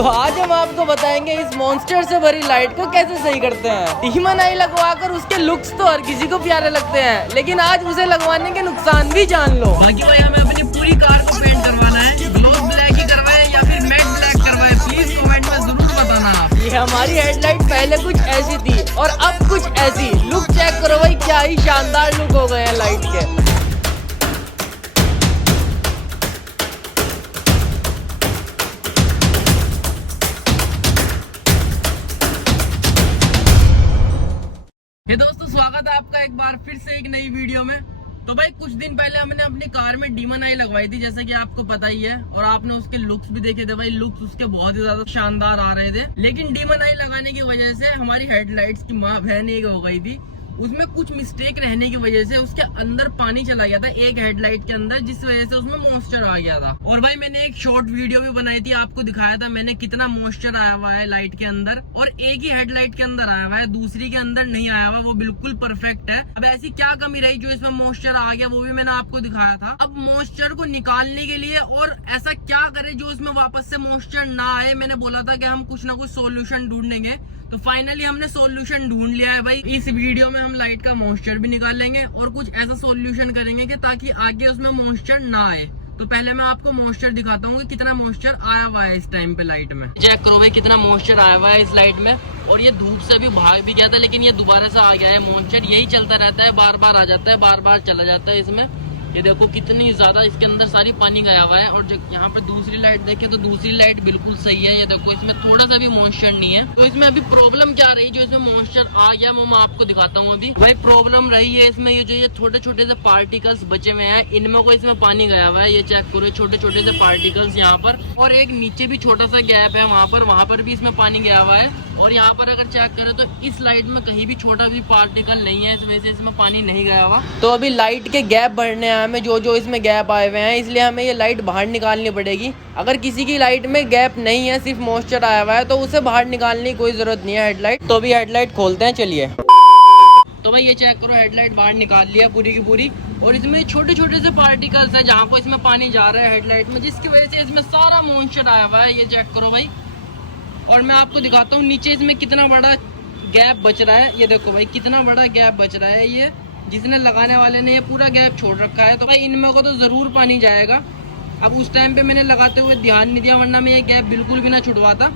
तो आज हम आपको बताएंगे इस मॉन्स्टर से भरी लाइट को कैसे सही करते हैं। डीमन आई लगवाकर उसके लुक्स तो हर किसी को प्यारे लगते हैं, लेकिन आज उसे लगवाने के नुकसान भी जान लो। बाकी भाई हमें अपनी पूरी कार को पेंट करवाना है, ग्लोस ब्लैक ही करवाए या फिर मैट ब्लैक करवाए, प्लीज कमेंट में जरूर बताना आप। ये हमारी हेडलाइट पहले कुछ ऐसी थी और अब कुछ ऐसी। लुक चेक करो भाई, क्या ही शानदार लुक हो गए हैं लाइट के। हे दोस्तों, स्वागत है आपका एक बार फिर से एक नई वीडियो में। तो भाई कुछ दिन पहले हमने अपनी कार में डीमन आई लगवाई थी, जैसे कि आपको पता ही है, और आपने उसके लुक्स भी देखे थे। भाई लुक्स उसके बहुत ही ज्यादा शानदार आ रहे थे, लेकिन डीमन आई लगाने की वजह से हमारी हेडलाइट्स की माँ बहन एक हो गई थी। उसमें कुछ मिस्टेक रहने की वजह से उसके अंदर पानी चला गया था एक हेडलाइट के अंदर, जिस वजह से उसमें मॉइस्चर आ गया था। और भाई मैंने एक शॉर्ट वीडियो भी बनाई थी, आपको दिखाया था मैंने कितना मॉइस्चर आया हुआ है लाइट के अंदर, और एक ही हेडलाइट के अंदर आया हुआ है, दूसरी के अंदर नहीं आया हुआ, वो बिल्कुल परफेक्ट है। अब ऐसी क्या कमी रही जो इसमें मॉइस्चर आ गया, वो भी मैंने आपको दिखाया था। अब मॉइस्चर को निकालने के लिए और ऐसा क्या करे जो इसमें वापस से मॉइस्चर ना आए, मैंने बोला था कि हम कुछ ना कुछ सोल्यूशन ढूंढेंगे। तो फाइनली हमने सॉल्यूशन ढूंढ लिया है भाई। इस वीडियो में हम लाइट का मॉइस्चर भी निकाल लेंगे और कुछ ऐसा सॉल्यूशन करेंगे कि ताकि आगे उसमें मॉइस्चर ना आए। तो पहले मैं आपको मॉइस्चर दिखाता हूँ कि कितना मॉइस्चर आया हुआ है इस टाइम पे लाइट में। चेक करो भाई कितना मॉइस्चर आया हुआ है इस लाइट में, और ये धूप से भी भाग भी गया था, लेकिन ये दोबारा से आ गया है मॉइस्चर। यही चलता रहता है, बार बार आ जाता है, बार बार चला जाता है इसमें। ये देखो कितनी ज्यादा इसके अंदर सारी पानी गया हुआ है। और जो यहाँ पे दूसरी लाइट देखे तो दूसरी लाइट बिल्कुल सही है। ये देखो इसमें थोड़ा सा भी मॉइस्चर नहीं है। तो इसमें अभी प्रॉब्लम क्या रही जो इसमें मॉइस्चर आ गया, वो मैं आपको दिखाता हूँ अभी। भाई प्रॉब्लम रही है इसमें ये जो ये छोटे छोटे से पार्टिकल्स बचे हुए हैं, इनमें को इसमें पानी गया हुआ है। ये चेक करो छोटे छोटे से पार्टिकल्स यहाँ पर, और एक नीचे भी छोटा सा गैप है वहाँ पर भी इसमें पानी गया हुआ है। और यहाँ पर अगर चेक करें तो इस लाइट में कहीं भी छोटा भी पार्टिकल नहीं है, इस वजह से इसमें पानी नहीं गया हुआ। तो अभी लाइट के गैप भरने हैं हमें, जो इसमें गैप आए हुए हैं, इसलिए हमें ये लाइट बाहर निकालनी पड़ेगी। अगर किसी की लाइट में गैप नहीं है, सिर्फ मॉइस्चर आया हुआ है, तो उसे बाहर निकालने की कोई जरूरत नहीं है हेडलाइट। तो अभी हेडलाइट खोलते हैं, चलिए। तो भाई ये चेक करो, हेडलाइट बाहर निकाल लिया पूरी की पूरी, और इसमें छोटे छोटे से पार्टिकल्स है जहाँ को इसमें पानी जा रहा है हेडलाइट में, जिसकी वजह से इसमें सारा मॉइस्चर आया हुआ है। ये चेक करो भाई, और मैं आपको दिखाता हूँ नीचे इसमें कितना बड़ा गैप बच रहा है। ये देखो भाई कितना बड़ा गैप बच रहा है। ये जिसने लगाने वाले ने ये पूरा गैप छोड़ रखा है, तो भाई इनमें को तो जरूर पानी जाएगा। अब उस टाइम पे मैंने लगाते हुए ध्यान नहीं दिया, वरना मैं ये गैप बिल्कुल भी ना छुड़वाता।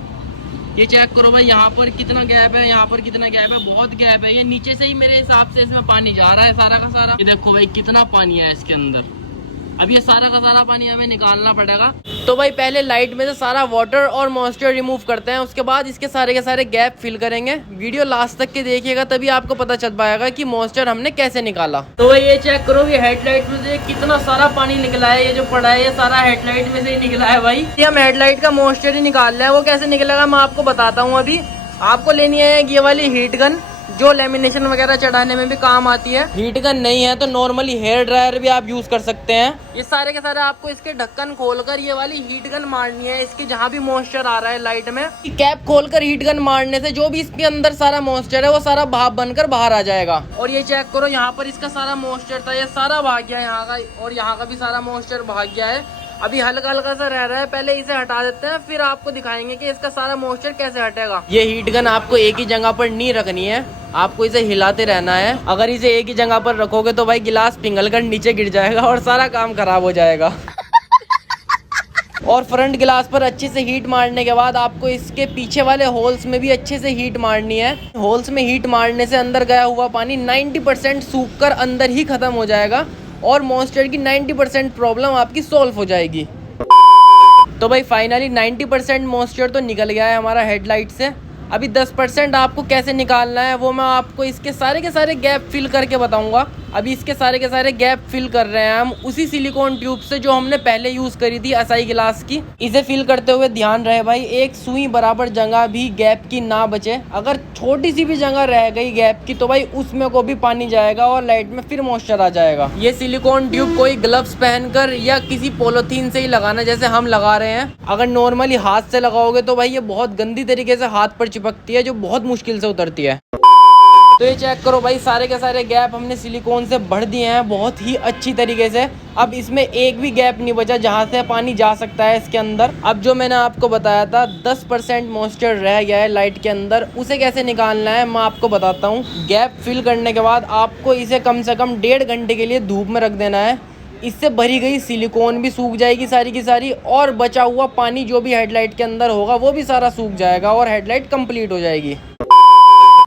ये चेक करो भाई यहाँ पर कितना गैप है, यहाँ पर कितना गैप है, बहुत गैप है। ये नीचे से ही मेरे हिसाब से इसमें पानी जा रहा है सारा का सारा। ये देखो भाई कितना पानी है इसके अंदर। अब ये सारा का सारा पानी हमें निकालना पड़ेगा। तो भाई पहले लाइट में से सारा वाटर और मॉइस्चर रिमूव करते हैं, उसके बाद इसके सारे के सारे गैप फिल करेंगे। वीडियो लास्ट तक के देखिएगा, तभी आपको पता चल पाएगा कि मॉइस्चर हमने कैसे निकाला। तो भाई ये चेक करो, ये हेडलाइट में से कितना सारा पानी निकला है। ये जो पड़ा है ये सारा हेडलाइट में से ही निकला है भाई। ये हम हेडलाइट का मॉइस्चर ही निकाल रहे हैं, वो कैसे निकलेगा मैं आपको बताता हूँ। अभी आपको लेनी है ये वाली हीट गन, जो लेमिनेशन वगैरह चढ़ाने में भी काम आती है। हीट गन नहीं है तो नॉर्मली हेयर ड्रायर भी आप यूज कर सकते हैं। ये सारे के सारे आपको इसके ढक्कन खोलकर ये वाली हीट गन मारनी है, इसकी जहाँ भी मॉइस्चर आ रहा है लाइट में। कैप खोलकर हीट गन मारने से जो भी इसके अंदर सारा मॉइस्चर है वो सारा भाप बनकर बाहर आ जाएगा। और ये चेक करो, यहाँ पर इसका सारा मॉइस्चर था, ये सारा भाग गया यहाँ का, और यहाँ का भी सारा मॉइस्चर भाग गया है। अभी हल्का हल्का सा रह रहा है, पहले इसे हटा देते हैं, फिर आपको दिखाएंगे कि इसका सारा मॉइस्चर कैसे हटेगा। ये हीट गन आपको एक ही जगह पर नहीं रखनी है, आपको इसे हिलाते रहना है। अगर इसे एक ही जगह पर रखोगे तो भाई गिलास पिघलकर नीचे गिर जाएगा और सारा काम खराब हो जाएगा। और फ्रंट गिलास पर अच्छे से हीट मारने के बाद आपको इसके पीछे वाले होल्स में भी अच्छे से हीट मारनी है। होल्स में हीट मारने से अंदर गया हुआ पानी 90% सूख कर अंदर ही खत्म हो जाएगा, और मॉइस्चर की 90% प्रॉब्लम आपकी सॉल्व हो जाएगी। तो भाई फाइनली 90% मॉइस्चर तो निकल गया है हमारा हेडलाइट से। अभी 10% आपको कैसे निकालना है वो मैं आपको इसके सारे के सारे गैप फिल करके बताऊंगा। अभी इसके सारे के सारे गैप फिल कर रहे हैं हम उसी सिलिकॉन ट्यूब से जो हमने पहले यूज करी थी असाई गिलास की। इसे फिल करते हुए ध्यान रहे भाई, एक सुई बराबर जगह भी गैप की ना बचे। अगर छोटी सी भी जगह रह गई गैप की तो भाई उसमें को भी पानी जाएगा और लाइट में फिर मॉइस्चर आ जाएगा। ये सिलिकॉन ट्यूब कोई ग्लव्स पहनकर या किसी पॉलीथीन से ही लगाना जैसे हम लगा रहे हैं। अगर नॉर्मली हाथ से लगाओगे तो भाई ये बहुत गंदी तरीके से हाथ पर चिपकती है, जो बहुत मुश्किल से उतरती है। तो ये चेक करो भाई, सारे के सारे गैप हमने सिलिकॉन से भर दिए हैं बहुत ही अच्छी तरीके से। अब इसमें एक भी गैप नहीं बचा जहाँ से पानी जा सकता है इसके अंदर। अब जो मैंने आपको बताया था 10% मॉइस्चर रह गया है लाइट के अंदर, उसे कैसे निकालना है मैं आपको बताता हूँ। गैप फिल करने के बाद आपको इसे कम से कम 1.5 घंटे के लिए धूप में रख देना है। इससे भरी गई सिलिकॉन भी सूख जाएगी सारी की सारी, और बचा हुआ पानी जो भी हेडलाइट के अंदर होगा वो भी सारा सूख जाएगा और हेडलाइट कंप्लीट हो जाएगी।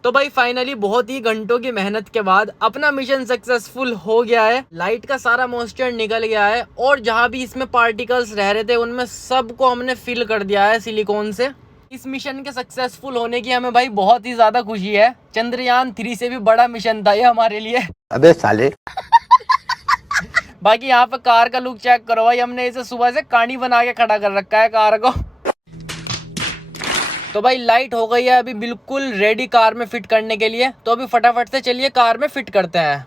तो भाई फाइनली बहुत ही घंटों की मेहनत के बाद अपना मिशन सक्सेसफुल हो गया है। लाइट का सारा मॉइस्चर निकल गया है और जहाँ भी इसमें पार्टिकल्स रह रहे थे उनमें सबको हमने फिल कर दिया है सिलिकॉन से। इस मिशन के सक्सेसफुल होने की हमें भाई बहुत ही ज्यादा खुशी है। चंद्रयान 3 से भी बड़ा मिशन था ये हमारे लिए। अबे साले। बाकी यहाँ पे कार का लुक चेक करो भाई, हमने इसे सुबह से कहानी बना के खड़ा कर रखा है कार को। तो भाई लाइट हो गई है अभी बिल्कुल रेडी कार में फिट करने के लिए। तो अभी फटाफट से चलिए कार में फिट करते हैं।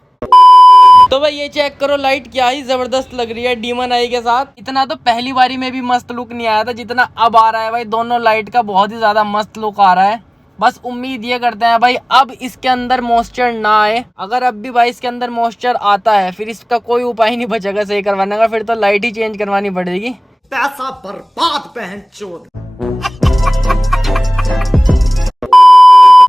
तो भाई ये चेक करो, लाइट क्या ही जबरदस्त लग रही है डीमन आई के साथ। इतना तो पहली बारी में भी मस्त लुक नहीं आया था जितना अब आ रहा है भाई। दोनों लाइट का बहुत ही ज्यादा मस्त लुक आ रहा है। बस उम्मीद ये करते हैं भाई अब इसके अंदर मॉइस्चर ना आए। अगर अब भी भाई इसके अंदर मॉइस्चर आता है फिर इसका कोई उपाय नहीं बचेगा सही करवाने का, फिर तो लाइट ही चेंज करवानी पड़ेगी। पैसा बर्बाद बहनचोद।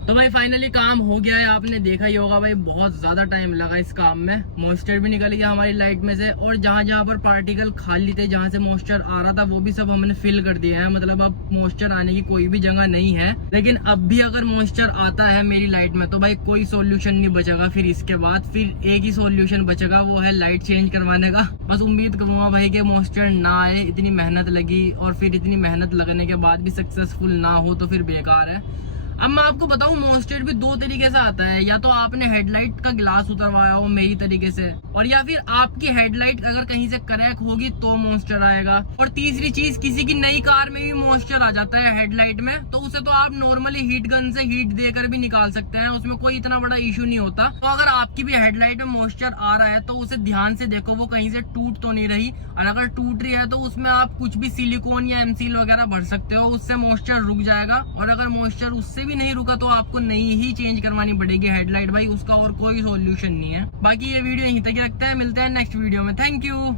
तो भाई फाइनली काम हो गया है। आपने देखा ही होगा भाई बहुत ज्यादा टाइम लगा इस काम में। मॉइस्चर भी निकल गया हमारी लाइट में से, और जहाँ जहाँ पर पार्टिकल खाली थे जहाँ से मॉइस्चर आ रहा था वो भी सब हमने फिल कर दिया है। मतलब अब मॉइस्चर आने की कोई भी जगह नहीं है। लेकिन अब भी अगर मॉइस्चर आता है मेरी लाइट में तो भाई कोई सोल्यूशन नहीं बचेगा। फिर इसके बाद फिर एक ही सोल्यूशन बचेगा, वो है लाइट चेंज करवाने का। बस उम्मीद करूंगा भाई कि मॉइस्चर ना आए। इतनी मेहनत लगी और फिर इतनी मेहनत लगने के बाद भी सक्सेसफुल ना हो तो फिर बेकार है। अब मैं आपको बताऊं मॉइस्चर भी 2 तरीके से आता है। या तो आपने हेडलाइट का ग्लास उतरवाया हो मेरी तरीके से, और या फिर आपकी हेडलाइट अगर कहीं से क्रैक होगी तो मॉइस्चर आएगा। और तीसरी चीज, किसी की नई कार में भी मॉइस्चर आ जाता है हेडलाइट में, तो उसे तो आप नॉर्मली हीट गन से हीट देकर भी निकाल सकते हैं, उसमें कोई इतना बड़ा इशू नहीं होता। तो अगर आपकी भी हेडलाइट में मॉइस्चर आ रहा है तो उसे ध्यान से देखो वो कहीं से टूट तो नहीं रही। और अगर टूट रही है तो उसमें आप कुछ भी सिलिकॉन या एमसील वगैरह भर सकते हो, उससे मॉइस्चर रुक जाएगा। और अगर मॉइस्चर उससे भी नहीं रुका तो आपको नई ही चेंज करवानी पड़ेगी हेडलाइट भाई, उसका और कोई सॉल्यूशन नहीं है। बाकी ये वीडियो यहीं तक रखते हैं, मिलते हैं नेक्स्ट वीडियो में। Thank you.